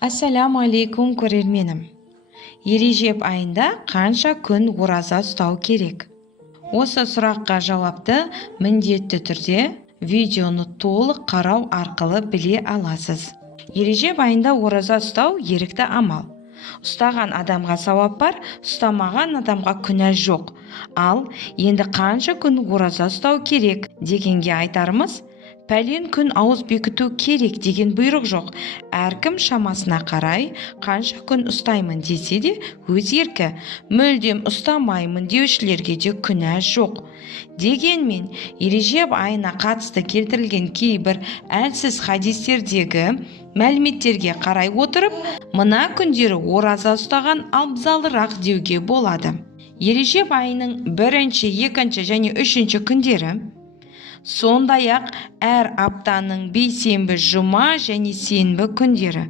Ассаламу алейкум көрерменім. Ережеп айында қанша күн ораза ұстау керек? Осы сұраққа жауапты міндетті түрде видеоны толық қарау арқылы біле аласыз. Ережеп айында ораза ұстау ерікті амал. Ұстаған адамға сауап бар, ұстамаған адамға күнә жоқ. Ал енді қанша күн ораза ұстау керек дегенге айтарымыз, пәлен күн ауыз бекіту керек деген бұйрық жоқ. Әркім шамасына қарай қанша күн ұстаймын десе де өз еркі. Мүлдем ұстамаймын деушілерге де күнә жоқ. Дегенмен, ережеп айына қатысты келтірілген кейбір әлсіз хадистердегі мәліметтерге қарай отырып, мына күндері ораза ұстаған абзалырақ деуге болады. Ережеп айының 1, 2 және 3 күндері, сондай-ақ әр аптаның бейсенбі, жұма және сенбі күндері.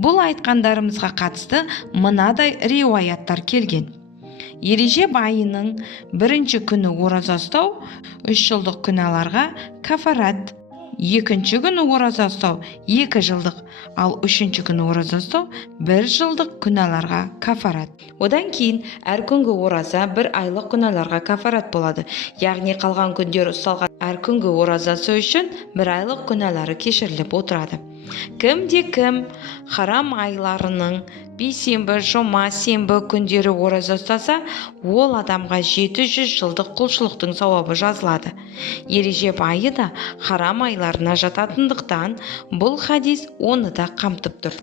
Бұл айтқандарымызға қатысты мынадай риуаяттар келген. Ережеп айының 1 күні ораза ұстау 3 жылдық күнәларға кафарат, 2 күні ораза ұстау 2 жылдық, ал 3 күні ораза ұстау 1 жылдық күнәларға кафарат. Одан кейін әр күнгі ораза 1 айлық күнәларға кафарат болады. Яғни қалған күндер ұсталған әр күнгі оразасы үшін 1 айлық күнәлары кешіріліп отырады. Кім харам айларының бейсенбі, жұма, сенбі күндері ораза ұстаса, ол адамға 700 жылдық құлшылықтың сауабы жазылады. Ережеп айы да харам айларына жататындықтан бұл хадис оны да қамтып тұр.